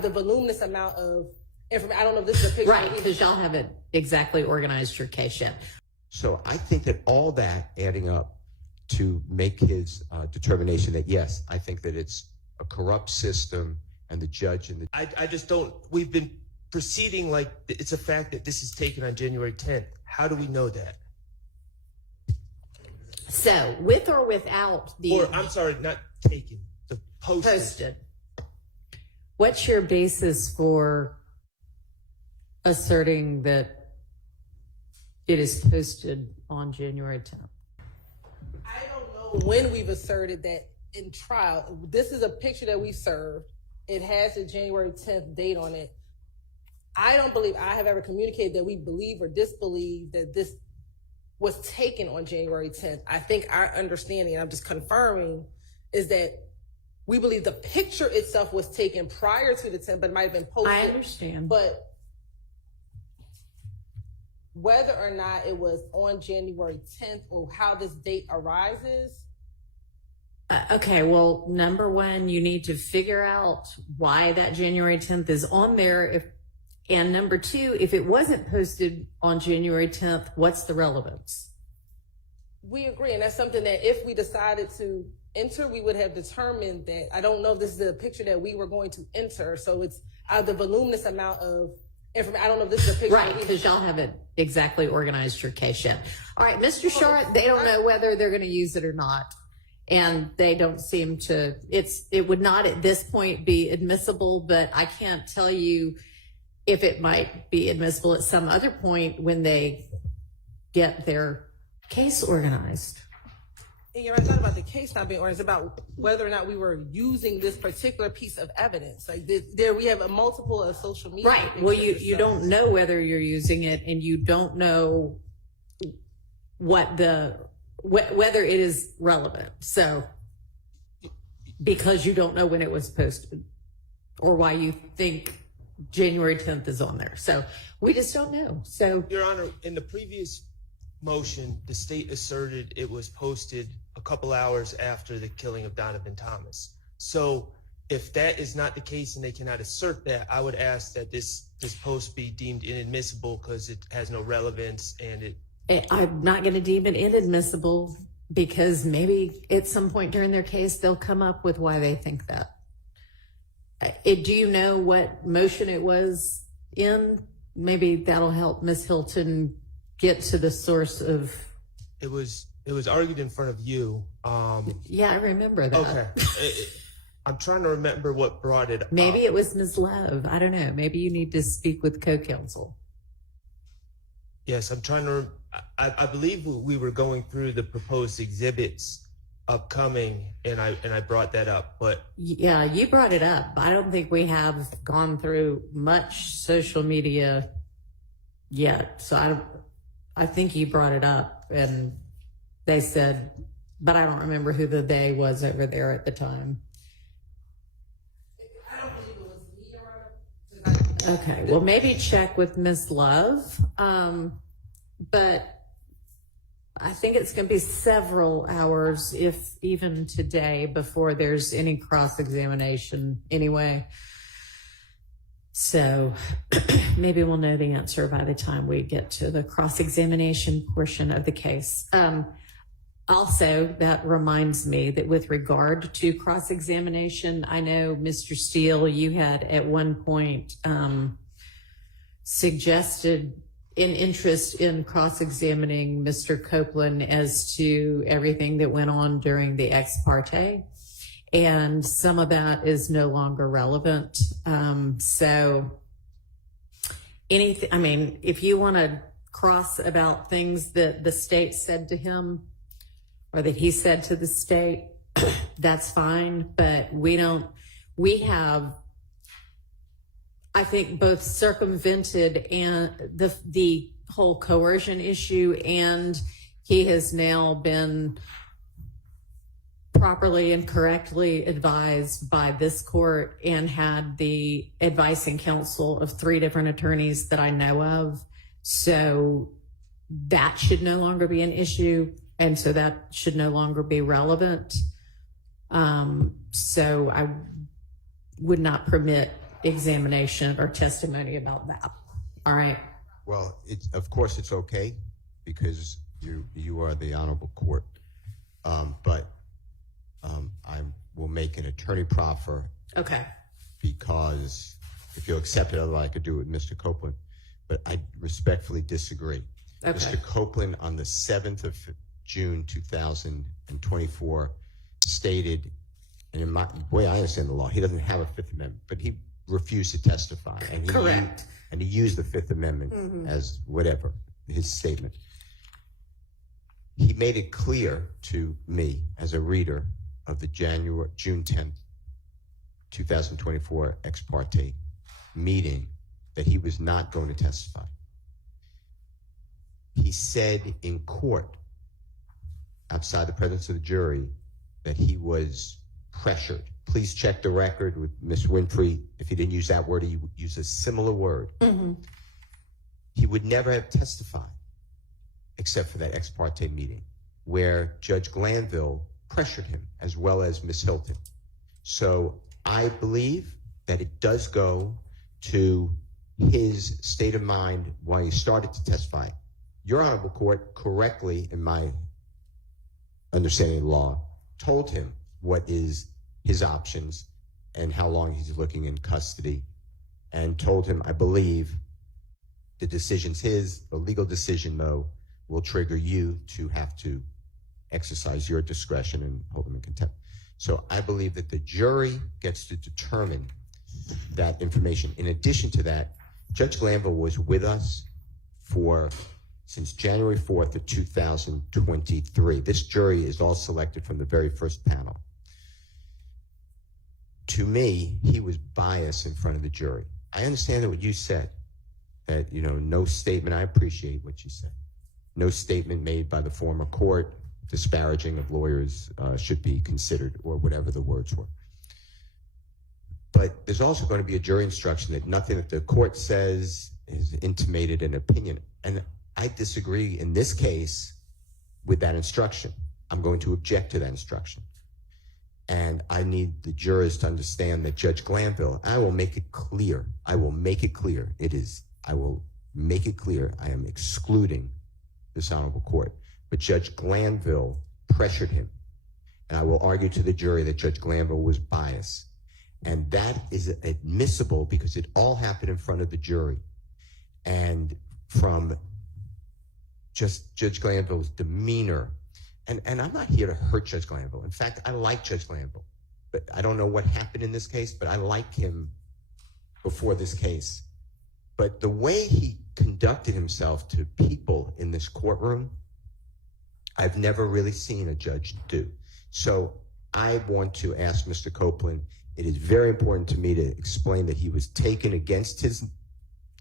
the voluminous amount of information. I don't know if this is a picture. Right, because y'all haven't exactly organized your case yet. So I think that all that adding up to make his determination that, yes, I think that it's a corrupt system and the judge and the... I just don't, we've been proceeding like it's a fact that this is taken on January 10th. How do we know that? So, with or without the... Or, I'm sorry, not taken, the posted. What's your basis for asserting that it is posted on January 10th? I don't know when we've asserted that in trial. This is a picture that we served. It has the January 10th date on it. I don't believe I have ever communicated that we believe or disbelieve that this was taken on January 10th. I think our understanding, and I'm just confirming, is that we believe the picture itself was taken prior to the 10th, but it might have been posted. I understand. But whether or not it was on January 10th or how this date arises. Okay, well, number one, you need to figure out why that January 10th is on there. And number two, if it wasn't posted on January 10th, what's the relevance? We agree, and that's something that if we decided to enter, we would have determined that. I don't know if this is the picture that we were going to enter, so it's the voluminous amount of information. I don't know if this is a picture. Right, because y'all haven't exactly organized your case yet. All right, Mr. Short, they don't know whether they're going to use it or not. And they don't seem to, it would not at this point be admissible, but I can't tell you if it might be admissible at some other point when they get their case organized. And you're right, it's not about the case not being organized, it's about whether or not we were using this particular piece of evidence. Like there we have a multiple of social media. Right, well, you don't know whether you're using it, and you don't know whether it is relevant. So, because you don't know when it was posted or why you think January 10th is on there. So we just don't know. So, Your Honor, in the previous motion, the state asserted it was posted a couple hours after the killing of Donovan Thomas. So if that is not the case and they cannot assert that, I would ask that this post be deemed inadmissible because it has no relevance and I'm not going to deem it inadmissible because maybe at some point during their case, they'll come up with why they think that. Do you know what motion it was in? Maybe that'll help Ms. Hilton get to the source of. It was argued in front of you. Yeah, I remember that. Okay. I'm trying to remember what brought it up. Maybe it was Ms. Love. I don't know. Maybe you need to speak with co-counsel. Yes, I'm trying to. I believe we were going through the proposed exhibits upcoming, and I brought that up. But yeah, you brought it up. I don't think we have gone through much social media yet. So I think you brought it up, and they said, but I don't remember who the they was over there at the time. I don't believe it was me. Okay, well, maybe check with Ms. Love. But I think it's going to be several hours, if even today, before there's any cross-examination anyway. So maybe we'll know the answer by the time we get to the cross-examination portion of the case. Also, that reminds me that with regard to cross-examination, I know, Mr. Steele, you had at one point suggested an interest in cross-examining Mr. Copeland as to everything that went on during the ex parte. And some of that is no longer relevant. So anything, I mean, if you want to cross about things that the state said to him or that he said to the state, that's fine. But we have, I think, both circumvented and the whole coercion issue, and he has now been properly and correctly advised by this court and had the advice and counsel of 3 different attorneys that I know of. So that should no longer be an issue, and so that should no longer be relevant. So I would not permit examination or testimony about that. All right. Well, of course it's okay because you are the honorable court. But I will make an attorney proffer. Okay. Because if you'll accept it, otherwise I could do it with Mr. Copeland. But I respectfully disagree. Okay. Mr. Copeland on the 7th of June 2024 stated, and in my way I understand the law, he doesn't have a Fifth Amendment, but he refused to testify. And Correct. And he used the Fifth Amendment as whatever, his statement. He made it clear to me as a reader of the June 10th, 2024 ex parte meeting that he was not going to testify. He said in court, outside the presence of the jury, that he was pressured. Please check the record with Ms. Winfrey. If he didn't use that word, he would use a similar word. He would never have testified except for that ex parte meeting where Judge Glanville pressured him as well as Ms. Hilton. So I believe that it does go to his state of mind while he started to testify. Your Honorable Court, correctly, in my understanding of the law, told him what is his options and how long he's looking in custody, and told him, I believe, the decision's his. The legal decision, though, will trigger you to have to exercise your discretion and hold him in contempt. So I believe that the jury gets to determine that information. In addition to that, Judge Glanville was with us since January 4th of 2023. This jury is all selected from the very first panel. To me, he was biased in front of the jury. I understand that what you said, that, no statement, I appreciate what you said. No statement made by the former court disparaging of lawyers should be considered, or whatever the words were. But there's also going to be a jury instruction that nothing that the court says is intimated an opinion. And I disagree in this case with that instruction. I'm going to object to that instruction. And I need the jurors to understand that Judge Glanville, I will make it clear. I will make it clear. I will make it clear I am excluding this honorable court. But Judge Glanville pressured him. And I will argue to the jury that Judge Glanville was biased. And that is admissible because it all happened in front of the jury. And from just Judge Glanville's demeanor, and I'm not here to hurt Judge Glanville. In fact, I like Judge Glanville. But I don't know what happened in this case, but I like him before this case. But the way he conducted himself to people in this courtroom, I've never really seen a judge do. So I want to ask Mr. Copeland, it is very important to me to explain that he was taken against his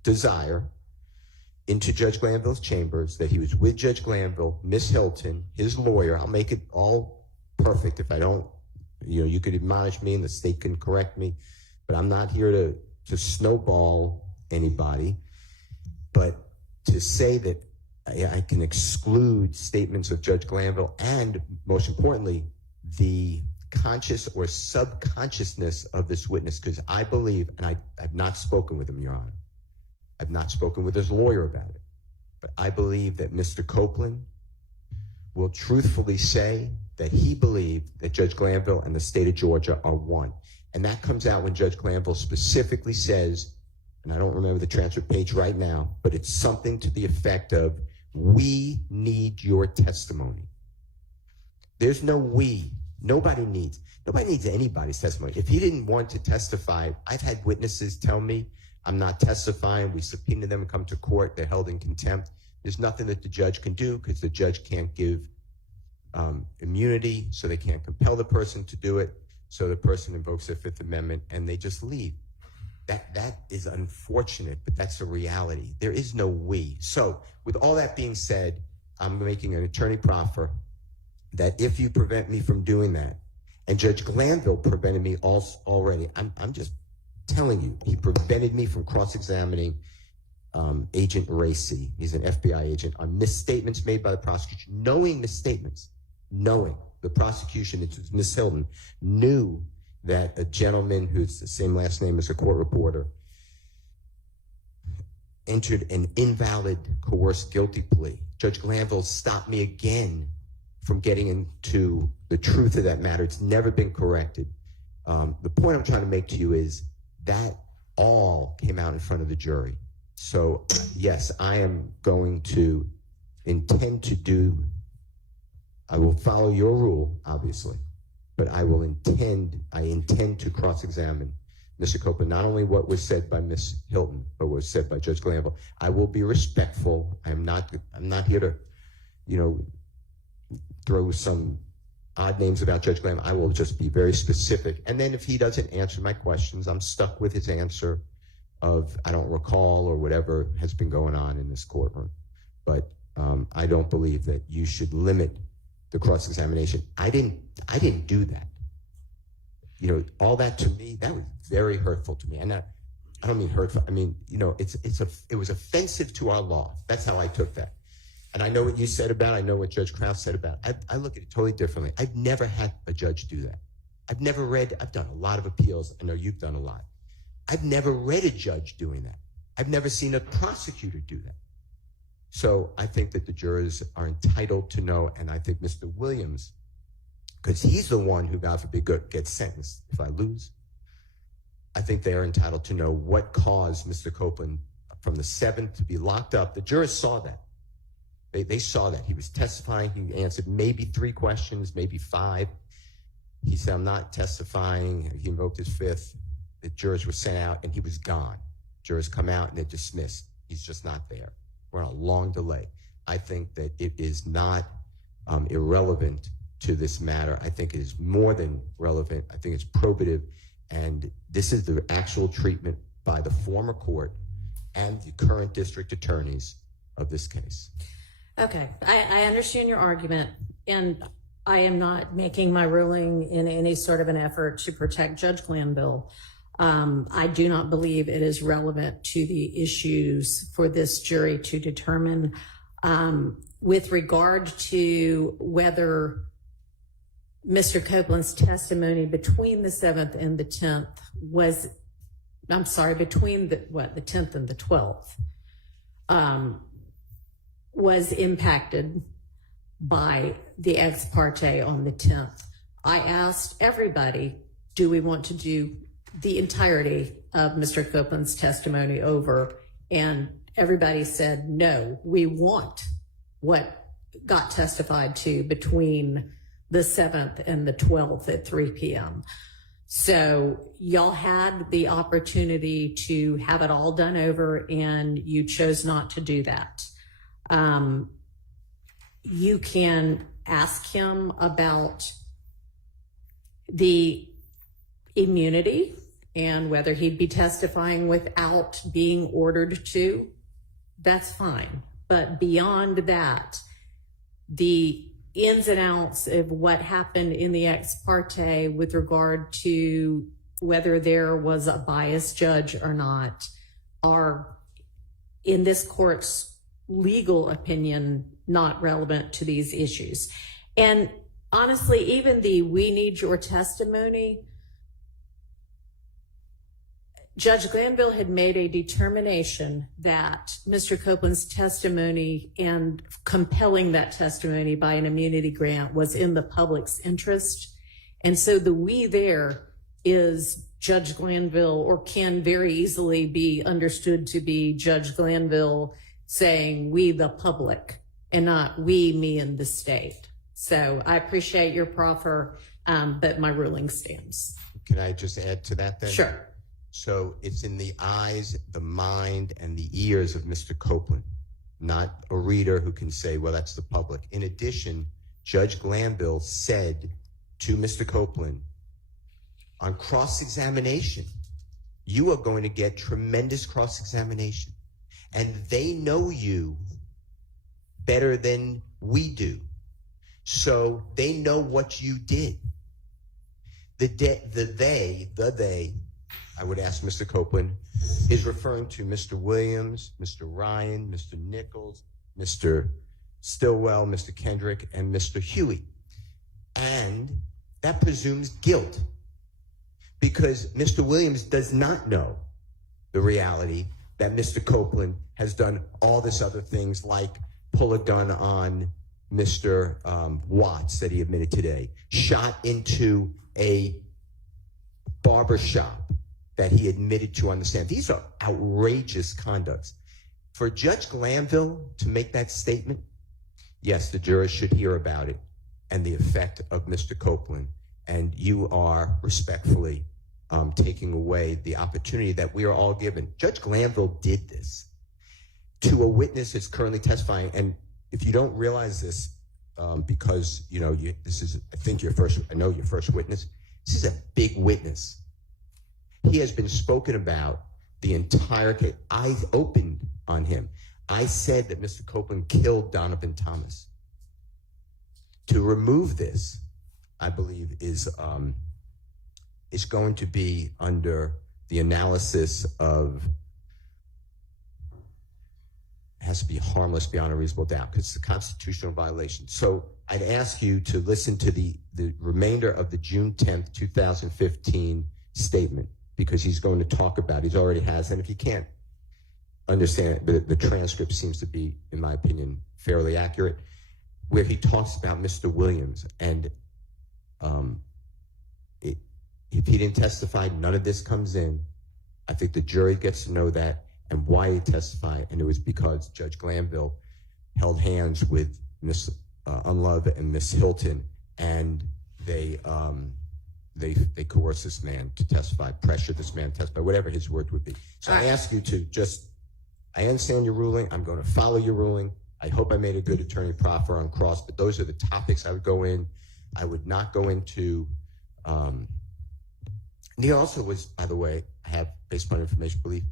desire into Judge Glanville's chambers, that he was with Judge Glanville, Miss Hilton, his lawyer. I'll make it all perfect if I don't, you could admonish me and the state can correct me, but I'm not here to snowball anybody. But to say that I can exclude statements of Judge Glanville and, most importantly, the conscious or subconsciousness of this witness, because I believe, and I've not spoken with him, Your Honor. I've not spoken with his lawyer about it. But I believe that Mr. Copeland will truthfully say that he believed that Judge Glanville and the state of Georgia are one. And that comes out when Judge Glanville specifically says, and I don't remember the transcript page right now, but it's something to the effect of, we need your testimony. There's no we. Nobody needs anybody's testimony. If he didn't want to testify, I've had witnesses tell me, I'm not testifying. We subpoena them and come to court. They're held in contempt. There's nothing that the judge can do because the judge can't give immunity, so they can't compel the person to do it. So the person invokes their Fifth Amendment and they just leave. That is unfortunate, but that's a reality. There is no we. So with all that being said, I'm making an attorney proffer that if you prevent me from doing that, and Judge Glanville prevented me already, I'm just telling you, he prevented me from cross-examining Agent Racy. He's an FBI agent on misstatements made by the prosecution, knowing misstatements, knowing the prosecution, it's Ms. Hilton, knew that a gentleman who's the same last name as a court reporter entered an invalid, coerced guilty plea. Judge Glanville stopped me again from getting into the truth of that matter. It's never been corrected. The point I'm trying to make to you is that all came out in front of the jury. So yes, I am going to intend to do, I will follow your rule, obviously, but I intend to cross-examine Mr. Copeland, not only what was said by Ms. Hilton, but what was said by Judge Glanville. I will be respectful. I'm not here to, throw some odd names about Judge Glanville. I will just be very specific. And then if he doesn't answer my questions, I'm stuck with his answer of, I don't recall, or whatever has been going on in this courtroom. But I don't believe that you should limit the cross-examination. I didn't do that. All that to me, that was very hurtful to me. And I don't mean hurtful. I mean, it was offensive to our law. That's how I took that. And I know what you said about it. I know what Judge Krause said about it. I look at it totally differently. I've never had a judge do that. I've done a lot of appeals. I know you've done a lot. I've never read a judge doing that. I've never seen a prosecutor do that. So I think that the jurors are entitled to know, and I think Mr. Williams, because he's the one who, God forbid, gets sentenced if I lose, I think they are entitled to know what caused Mr. Copeland from the 7th to be locked up. The jurors saw that. They saw that. He was testifying. He answered maybe 3 questions, maybe 5. He said, I'm not testifying. He invoked his 5th. The jurors were sent out, and he was gone. Jurors come out, and they're dismissed. He's just not there. We're on a long delay. I think that it is not irrelevant to this matter. I think it is more than relevant. I think it's probative. And this is the actual treatment by the former court and the current district attorneys of this case. Okay, I understand your argument, and I am not making my ruling in any sort of an effort to protect Judge Glanville. I do not believe it is relevant to the issues for this jury to determine. With regard to whether Mr. Copeland's testimony between the 7th and the 10th was, between the 10th and the 12th, was impacted by the ex parte on the 10th. I asked everybody, do we want to do the entirety of Mr. Copeland's testimony over? And everybody said, no, we want what got testified to between the 7th and the 12th at 3 p.m. So y'all had the opportunity to have it all done over, and you chose not to do that. You can ask him about the immunity and whether he'd be testifying without being ordered to. That's fine. But beyond that, the ins and outs of what happened in the ex parte with regard to whether there was a biased judge or not are, in this court's legal opinion, not relevant to these issues. And honestly, even the "we need your testimony," Judge Glanville had made a determination that Mr. Copeland's testimony and compelling that testimony by an immunity grant was in the public's interest. And so the "we" there is Judge Glanville, or can very easily be understood to be Judge Glanville saying "we, the public," and not "we, me, and the state." So I appreciate your proffer, but my ruling stands. Can I just add to that then? Sure. So it's in the eyes, the mind, and the ears of Mr. Copeland, not a reader who can say, well, that's the public. In addition, Judge Glanville said to Mr. Copeland on cross-examination, you are going to get tremendous cross-examination, and they know you better than we do. So they know what you did. The they, I would ask Mr. Copeland, is referring to Mr. Williams, Mr. Ryan, Mr. Nichols, Mr. Stillwell, Mr. Kendrick, and Mr. Huey. And that presumes guilt. because Mr. Williams does not know the reality that Mr. Copeland has done all this other things, like pull a gun on Mr. Watts that he admitted today, shot into a barber shop that he admitted to on the stand. These are outrageous conducts. For Judge Glanville to make that statement, yes, the jurors should hear about it and the effect of Mr. Copeland. And you are respectfully taking away the opportunity that we are all given. Judge Glanville did this to a witness that's currently testifying. And if you don't realize this, because this is, I think your first witness. This is a big witness. He has been spoken about the entire case. I opened on him. I said that Mr. Copeland killed Donovan Thomas. To remove this, I believe, is going to be under the analysis of, has to be harmless beyond a reasonable doubt, because it's a constitutional violation. So I'd ask you to listen to the remainder of the June 10th, 2015 statement, because he's going to talk about, he already has, and if you can't understand it, the transcript seems to be, in my opinion, fairly accurate, where he talks about Mr. Williams. And if he didn't testify, none of this comes in. I think the jury gets to know that and why he testified. And it was because Judge Glanville held hands with Ms. Unlove and Ms. Hilton, and they coerced this man to testify, pressured this man to testify, whatever his word would be. So I ask you to just, I understand your ruling. I'm going to follow your ruling. I hope I made a good attorney proffer on cross, but those are the topics I would go in. I would not go into, and he also was, by the way, I have, based upon information belief,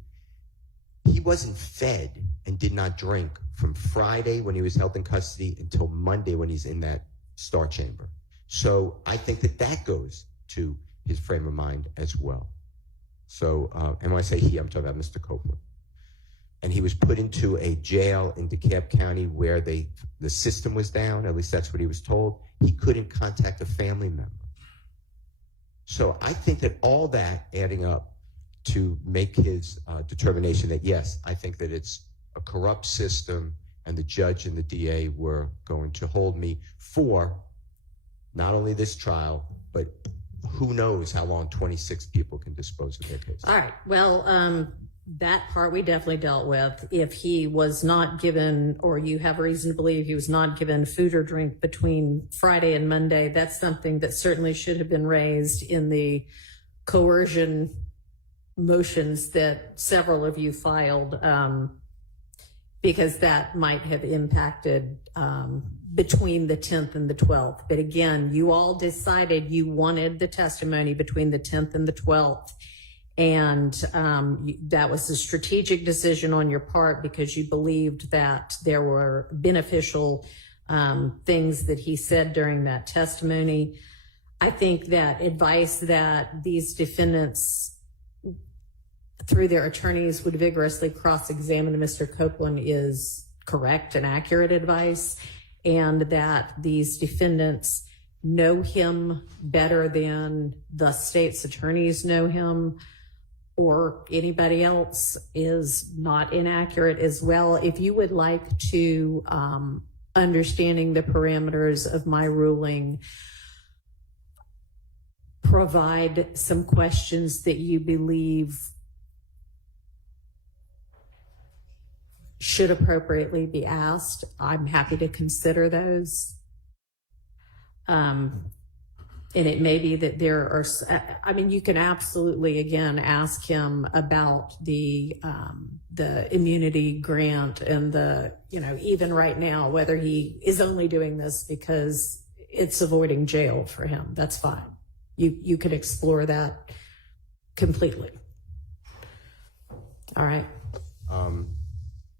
he wasn't fed and did not drink from Friday when he was held in custody until Monday when he's in that star chamber. So I think that goes to his frame of mind as well. So, and when I say he, I'm talking about Mr. Copeland. And he was put into a jail in DeKalb County where the system was down, at least that's what he was told. He couldn't contact a family member. So I think that all that adding up to make his determination that, yes, I think that it's a corrupt system and the judge and the DA were going to hold me for not only this trial, but who knows how long 26 people can dispose of their case. All right. Well, that part we definitely dealt with. If he was not given, or you have reason to believe he was not given food or drink between Friday and Monday, that's something that certainly should have been raised in the coercion motions that several of you filed, because that might have impacted between the 10th and the 12th. But again, you all decided you wanted the testimony between the 10th and the 12th. And that was a strategic decision on your part because you believed that there were beneficial things that he said during that testimony. I think that advice that these defendants, through their attorneys, would vigorously cross-examine Mr. Copeland is correct and accurate advice, and that these defendants know him better than the state's attorneys know him or anybody else is not inaccurate as well. If you would like to, understanding the parameters of my ruling, provide some questions that you believe should appropriately be asked, I'm happy to consider those. And it may be that there are, I mean, you can absolutely, again, ask him about the immunity grant and the, even right now, whether he is only doing this because it's avoiding jail for him. That's fine. You could explore that completely. All right.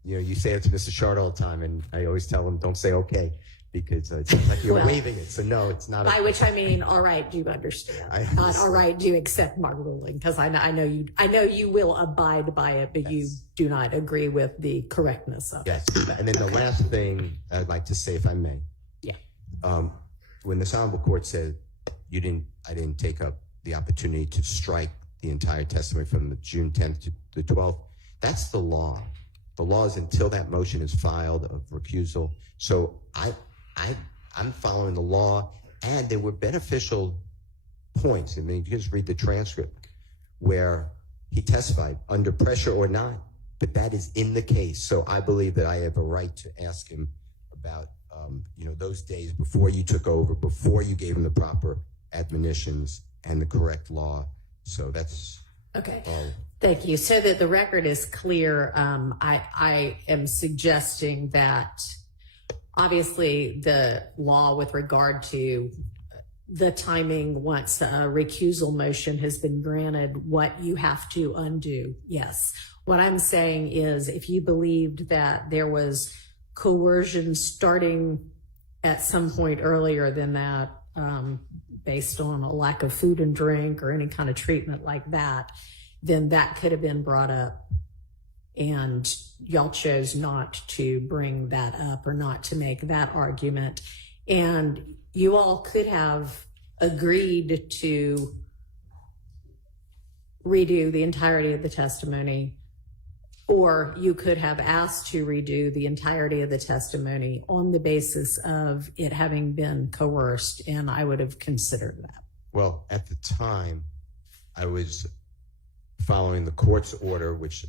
You say it to Mr. Shard all the time, and I always tell him, don't say okay, because it sounds like you're waving it. So no, it's not. By which I mean, all right, do you understand? Not all right, do you accept my ruling? Because I know you will abide by it, but you do not agree with the correctness of it. Yes. And then the last thing I'd like to say, if I may. Yeah. When the Honorable Court said I didn't take up the opportunity to strike the entire testimony from the June 10th to the 12th. That's the law. The law is until that motion is filed of recusal. So I'm following the law, and there were beneficial points. I mean, you just read the transcript where he testified under pressure or not, but that is in the case. So I believe that I have a right to ask him about, those days before you took over, before you gave him the proper admonitions and the correct law. So that's Okay. all. Thank you. So that the record is clear, I am suggesting that obviously the law with regard to the timing once a recusal motion has been granted, what you have to undo. Yes. What I'm saying is if you believed that there was coercion starting at some point earlier than that, based on a lack of food and drink or any kind of treatment like that, then that could have been brought up, and y'all chose not to bring that up or not to make that argument. And you all could have agreed to redo the entirety of the testimony, or you could have asked to redo the entirety of the testimony on the basis of it having been coerced, and I would have considered that. Well, at the time, I was following the court's order, which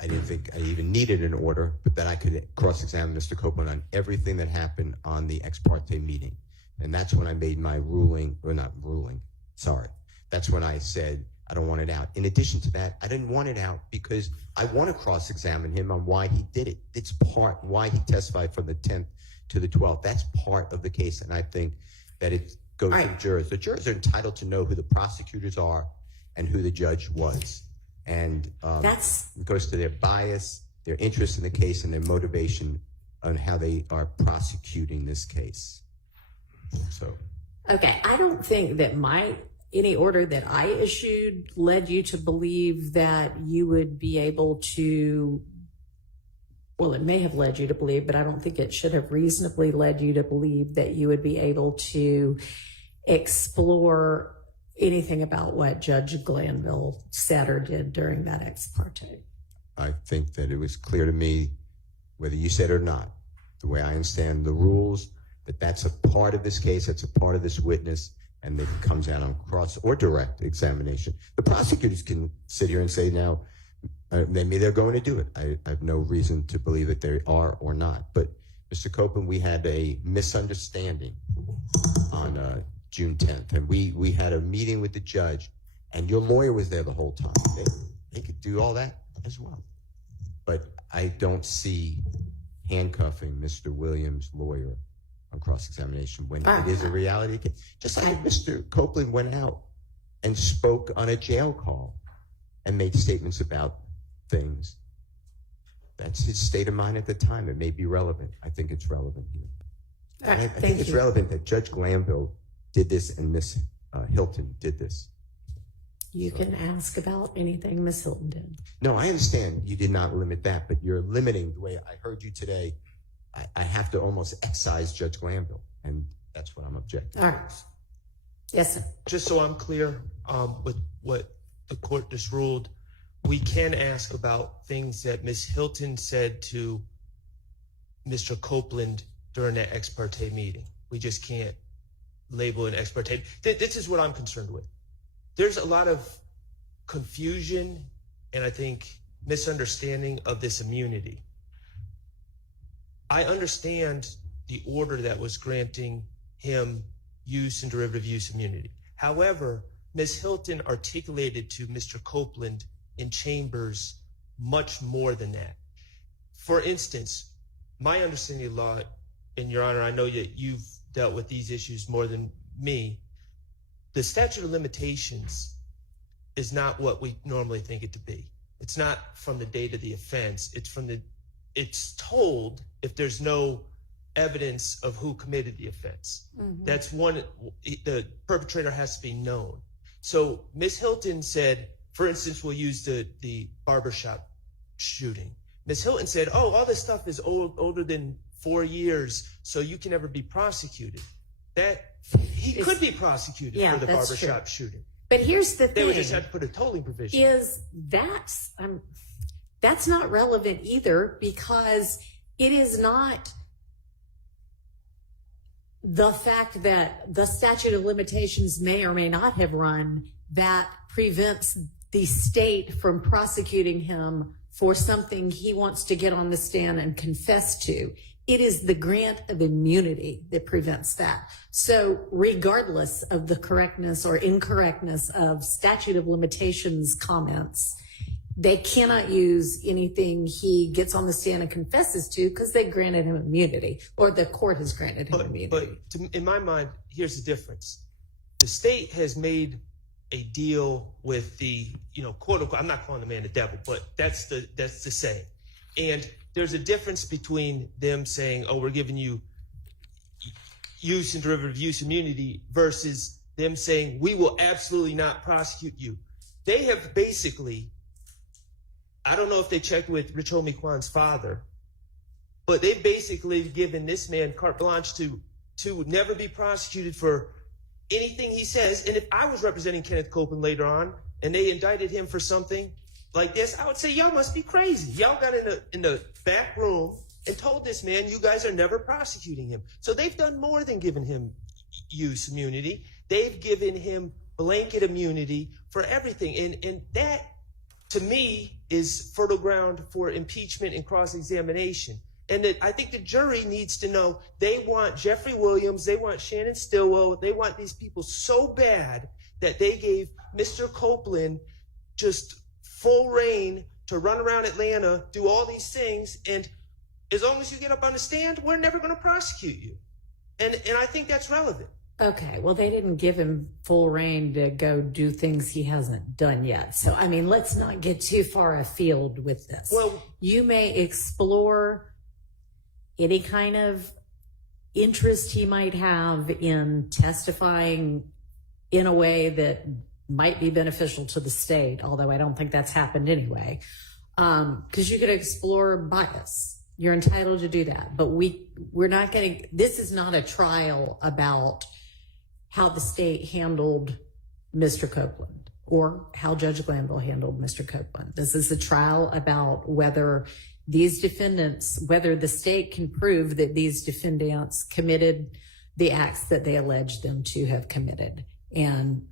I didn't think I even needed an order, but that I could cross-examine Mr. Copeland on everything that happened on the ex parte meeting. And that's when I made my ruling, or not ruling, sorry. That's when I said, I don't want it out. In addition to that, I didn't want it out because I want to cross-examine him on why he did it. It's part, why he testified from the 10th to the 12th. That's part of the case, and I think that it goes to the jurors. The jurors are entitled to know who the prosecutors are and who the judge was. And it goes to their bias, their interest in the case, and their motivation on how they are prosecuting this case. So, okay, I don't think that any order that I issued led you to believe that you would be able to, well, it may have led you to believe, but I don't think it should have reasonably led you to believe that you would be able to explore anything about what Judge Glanville said or did during that ex parte. I think that it was clear to me, whether you said it or not, the way I understand the rules, that that's a part of this case, that's a part of this witness, and it comes out on cross or direct examination. The prosecutors can sit here and say now, maybe they're going to do it. I have no reason to believe that they are or not. But Mr. Copeland, we had a misunderstanding on June 10th, and we had a meeting with the judge, and your lawyer was there the whole time. They could do all that as well. But I don't see handcuffing Mr. Williams' lawyer on cross-examination when it is a reality case. Just like Mr. Copeland went out and spoke on a jail call and made statements about things. That's his state of mind at the time. It may be relevant. I think it's relevant here. I think it's relevant that Judge Glanville did this and Miss Hilton did this. You can ask about anything Miss Hilton did. No, I understand you did not limit that, but you're limiting the way I heard you today. I have to almost excise Judge Glanville, and that's what I'm objecting. All right. Yes, sir. Just so I'm clear with what the court just ruled, we can ask about things that Ms. Hilton said to Mr. Copeland during that ex parte meeting. We just can't label an ex parte. This is what I'm concerned with. There's a lot of confusion and I think misunderstanding of this immunity. I understand the order that was granting him use and derivative use immunity. However, Ms. Hilton articulated to Mr. Copeland in chambers much more than that. For instance, my understanding of law, and Your Honor, I know that you've dealt with these issues more than me, the statute of limitations is not what we normally think it to be. It's not from the date of the offense. It's told if there's no evidence of who committed the offense. Mm-hmm. That's one, the perpetrator has to be known. So Ms. Hilton said, for instance, we'll use the barbershop shooting. Ms. Hilton said, oh, all this stuff is older than 4 years, so you can never be prosecuted. He could be prosecuted for the barbershop shooting. But here's the thing. They would just have to put a tolling provision. That's not relevant either, because it is not the fact that the statute of limitations may or may not have run that prevents the state from prosecuting him for something he wants to get on the stand and confess to. It is the grant of immunity that prevents that. So regardless of the correctness or incorrectness of statute of limitations comments, they cannot use anything he gets on the stand and confesses to because they granted him immunity, or the court has granted him immunity. But in my mind, here's the difference. The state has made a deal with the, quote unquote, I'm not calling the man the devil, but that's the saying. And there's a difference between them saying, oh, we're giving you use and derivative use immunity versus them saying, we will absolutely not prosecute you. They have basically, I don't know if they checked with Rich Homie Kwan's father, but they've basically given this man carte blanche to never be prosecuted for anything he says. And if I was representing Kenneth Copeland later on and they indicted him for something like this, I would say, y'all must be crazy. Y'all got in the back room and told this man, you guys are never prosecuting him. So they've done more than giving him use immunity. They've given him blanket immunity for everything. And that, to me, is fertile ground for impeachment and cross-examination. And that I think the jury needs to know they want Jeffrey Williams, they want Shannon Stillwell, they want these people so bad that they gave Mr. Copeland just full reign to run around Atlanta, do all these things, and as long as you get up on the stand, we're never going to prosecute you. And I think that's relevant. Okay, well, they didn't give him full reign to go do things he hasn't done yet. So, I mean, let's not get too far afield with this. Well, you may explore any kind of interest he might have in testifying in a way that might be beneficial to the state, although I don't think that's happened anyway, because you could explore bias. You're entitled to do that, but we're not getting, this is not a trial about how the state handled Mr. Copeland or how Judge Glanville handled Mr. Copeland. This is a trial about whether these defendants, whether the state can prove that these defendants committed the acts that they allege them to have committed. And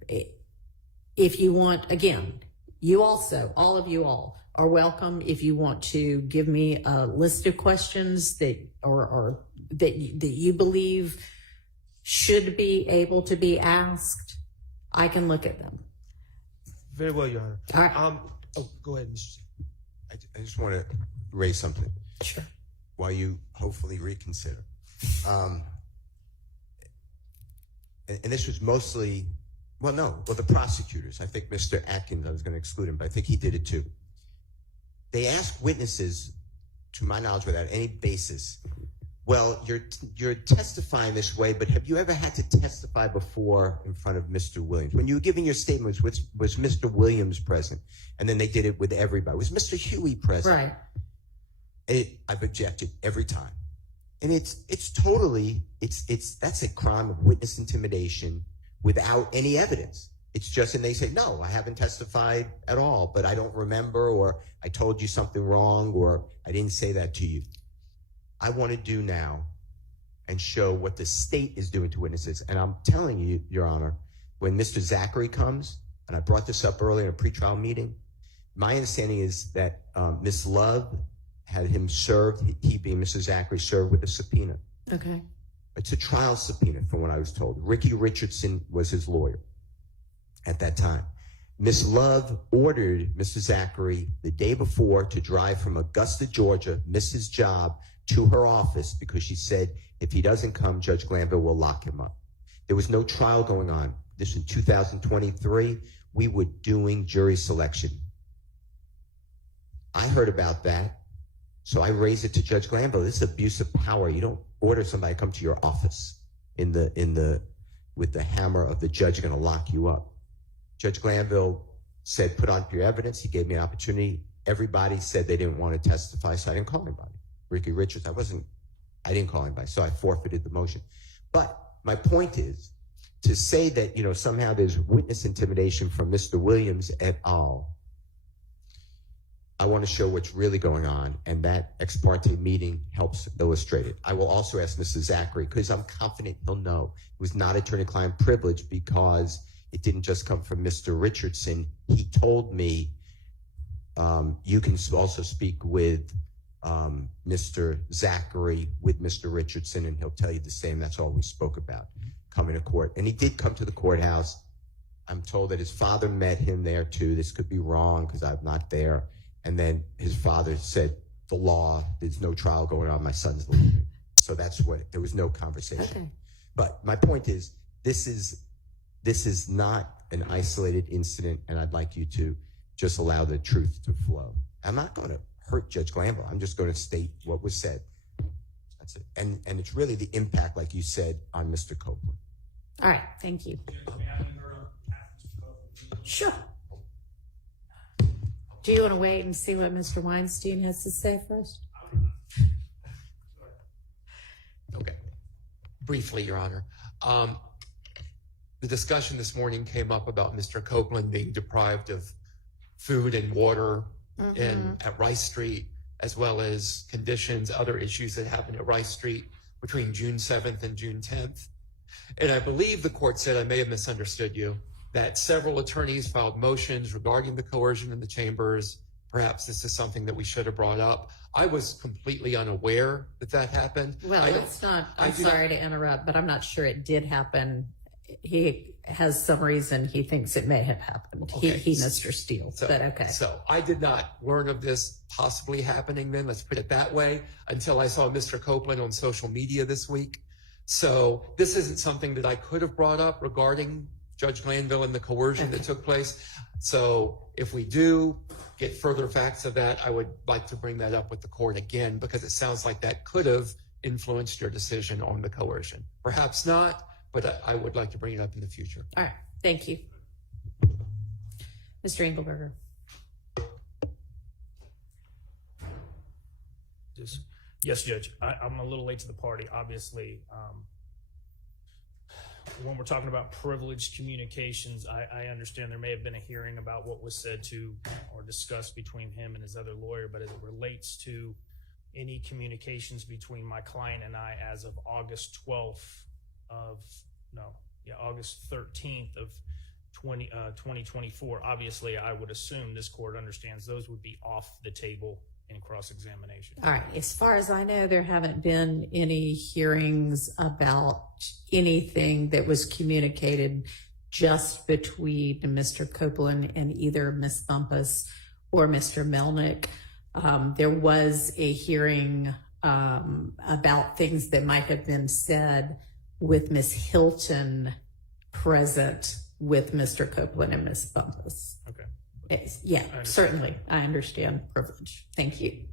if you want, again, you also, all of you all are welcome if you want to give me a list of questions that or that you believe should be able to be asked. I can look at them. Very well, Your Honor. All right. Go ahead, Mr. I just want to raise something. Sure. While you hopefully reconsider. And this was mostly, the prosecutors. I think Mr. Atkins, I was going to exclude him, but I think he did it too. They asked witnesses, to my knowledge, without any basis, well, you're testifying this way, but have you ever had to testify before in front of Mr. Williams? When you were giving your statements, was Mr. Williams present? And then they did it with everybody. Was Mr. Huey present? Right. I've objected every time. And it's totally, that's a crime of witness intimidation without any evidence. It's just, and they say, no, I haven't testified at all, but I don't remember, or I told you something wrong, or I didn't say that to you. I want to do now and show what the state is doing to witnesses. And I'm telling you, Your Honor, when Mr. Zachary comes, and I brought this up earlier in a pretrial meeting, my understanding is that Ms. Love had him served, he being Mr. Zachary, served with a subpoena. Okay. It's a trial subpoena from what I was told. Ricky Richardson was his lawyer at that time. Ms. Love ordered Mr. Zachary the day before to drive from Augusta, Georgia, miss his job, to her office because she said if he doesn't come, Judge Glanville will lock him up. There was no trial going on. This in 2023, we were doing jury selection. I heard about that, so I raised it to Judge Glanville. This is abuse of power. You don't order somebody to come to your office with the hammer of the judge going to lock you up. Judge Glanville said, put on your evidence. He gave me an opportunity. Everybody said they didn't want to testify, so I didn't call anybody. Ricky Richards, I didn't call anybody, so I forfeited the motion. But my point is, to say that, somehow there's witness intimidation from Mr. Williams et al., I want to show what's really going on, and that ex parte meeting helps illustrate it. I will also ask Mr. Zachary, because I'm confident he'll know. It was not attorney-client privilege because it didn't just come from Mr. Richardson. He told me you can also speak with Mr. Zachary, with Mr. Richardson, and he'll tell you the same. That's all we spoke about, coming to court. And he did come to the courthouse. I'm told that his father met him there too. This could be wrong because I'm not there. And then his father said, the law, there's no trial going on, my son's leaving. So that's what, there was no conversation. Okay. But my point is, this is not an isolated incident, and I'd like you to just allow the truth to flow. I'm not going to hurt Judge Glanville. I'm just going to state what was said. That's it. And it's really the impact, like you said, on Mr. Copeland. All right. Thank you. Sure. Do you want to wait and see what Mr. Weinstein has to say first? Okay. Briefly, Your Honor. The discussion this morning came up about Mr. Copeland being deprived of food and water at Rice Street, as well as conditions, other issues that happened at Rice Street between June 7th and June 10th. And I believe the court said, I may have misunderstood you, that several attorneys filed motions regarding the coercion in the chambers. Perhaps this is something that we should have brought up. I was completely unaware that that happened. Well, it's not, I'm sorry to interrupt, but I'm not sure it did happen. He has some reason he thinks it may have happened. Okay. He Mr. Steele, but okay. So I did not learn of this possibly happening then, let's put it that way, until I saw Mr. Copeland on social media this week. So this isn't something that I could have brought up regarding Judge Glanville and the coercion that took place. So if we do get further facts of that, I would like to bring that up with the court again, because it sounds like that could have influenced your decision on the coercion. Perhaps not, but I would like to bring it up in the future. All right. Thank you. Mr. Engelberger. Yes, Judge. I'm a little late to the party, obviously. When we're talking about privileged communications, I understand there may have been a hearing about what was said to or discussed between him and his other lawyer, but as it relates to any communications between my client and I as of August 13th of 2024, obviously I would assume this court understands those would be off the table in cross-examination. All right. As far as I know, there haven't been any hearings about anything that was communicated just between Mr. Copeland and either Ms. Bumpus or Mr. Melnick. There was a hearing about things that might have been said with Ms. Hilton present with Mr. Copeland and Ms. Bumpus. Okay. Yeah, certainly. I understand privilege. Thank you.